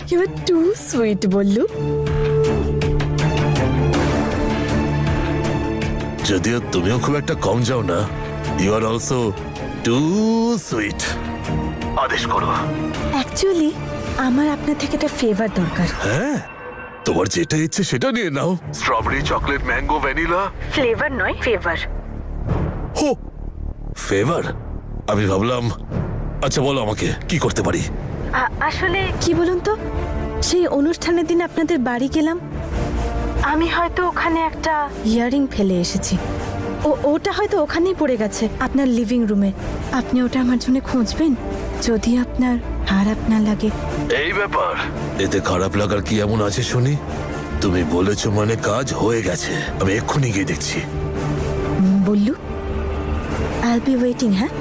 ইউ আর টু সুইট বললু। যদিও তুমিও খুব একটা কম যাও না। You are also too sweet. আদেশ করো। অ্যাকচুয়ালি আমার আপনার থেকে একটা ফেভার দরকার। হ্যাঁ, তোমার যেটা ইচ্ছে সেটা নিয়ে নাও। Strawberry, chocolate, mango, vanilla. Flavour নয়, ফেভার। হো, ফেভার? আমি ভাবলাম। আচ্ছা বলো আমাকে কি করতে পারি। আসলে কি বলুন তো, সেই অনুষ্ঠানের দিন আপনাদের বাড়ি গেলাম, আমি হয়তো ওখানে একটা ইয়ারিং ফেলে এসেছি। ওটা হয়তো ওখানেই পড়ে গেছে আপনার লিভিং রুমে। আপনি ওটা আমার জন্য খুঁজবেন, যদি আপনার খারাপ না লাগে। এই ব্যাপার, এতে খারাপ লাগার কি এমন আছে শুনি? তুমি বলেছো মানে কাজ হয়ে গেছে। আমি এক্ষুনি গিয়ে দেখছি। বললু, আইল বি ওয়েটিং। হ্যাঁ,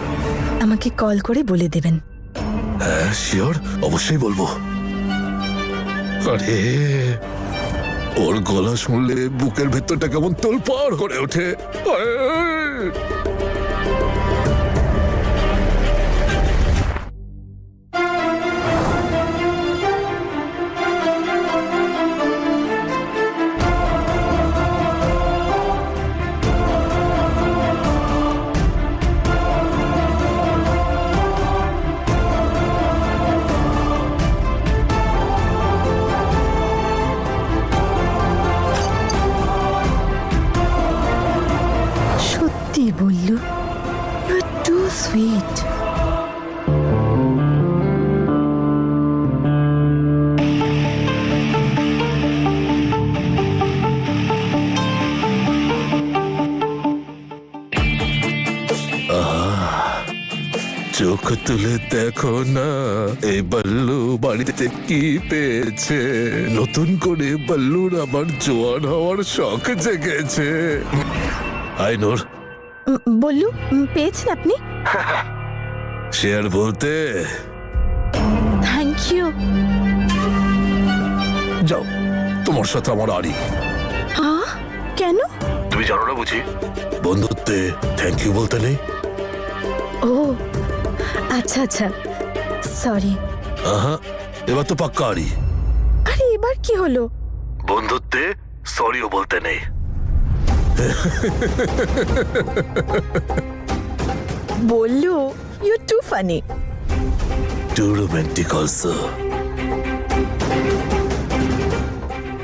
আমাকে কল করে বলে দেবেন। হ্যাঁ শিওর, অবশ্যই বলবো। আরে ওর গলা শুনলে বুকের ভেতরটা কেমন তোলপাড় করে ওঠে। সত্যি বললু, ইউ আর টু সুইট। চোখ তুলে দেখো না, এই বল্লু বাড়িতে কি পেয়েছে। নতুন করে বল্লুর আবার জোয়ান হওয়ার শখ জেগেছে। হাই নূর। বললু, পেয়েছেন আপনি? শেয়ার বলতে। Thank you. যাও, তোমার সাথে আমার আড়ি। হ্যাঁ, কেন? তুমি জানো না বুঝি, বন্ধুত্বে থ্যাংক ইউ বলতে নেই। ও আচ্ছা আচ্ছা, সরি। আহা, এবার তো পাক্কা আড়ি। আরে এবার কি হলো? বন্ধুত্বে সরিও বলতে নেই। বললু, you too funny. Too romantic also.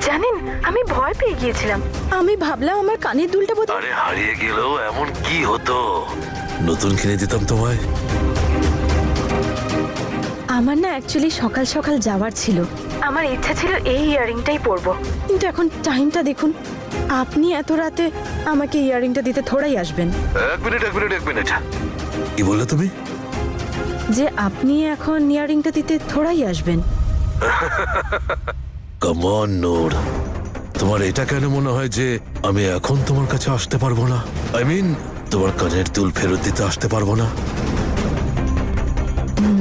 জানেন, আমি ভয় পেয়ে গিয়েছিলাম। আমি ভাবলাম আমার কানের দুলটা বোধহয়। আরে হারিয়ে গেলেও এমন কি হতো, নতুন কিনে দিতাম তোমায়। আমার না অ্যাকচুয়ালি সকাল সকাল যাওয়ার ছিল। আমার ইচ্ছা ছিল এই ইয়ারিংটাই পরবো, কিন্তু এখন টাইমটা দেখুন। আপনি এত রাতে আমাকে ইয়ারিংটা দিতে থোড়াই আসবেন। এক মিনিট। কি বললে তুমি? যে আপনি এখন ইয়ারিংটা দিতে থোড়াই আসবেন। কাম অন নূর, তোমার এটা কেন মনে হয় যে আমি এখন তোমার কাছে আসতে পারবো না? আই মিন, তোমার কানের দুল ফেরত দিতে আসতে পারবো না?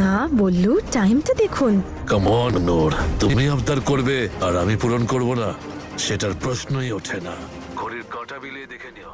না বললু, টাইমটা দেখুন। কাম অন নূর, তুমি আবদার করবে আর আমি পূরণ করব না, সেটার প্রশ্নই ওঠে না। ঘড়ির কাঁটা বিলিয়ে দেখে নিও।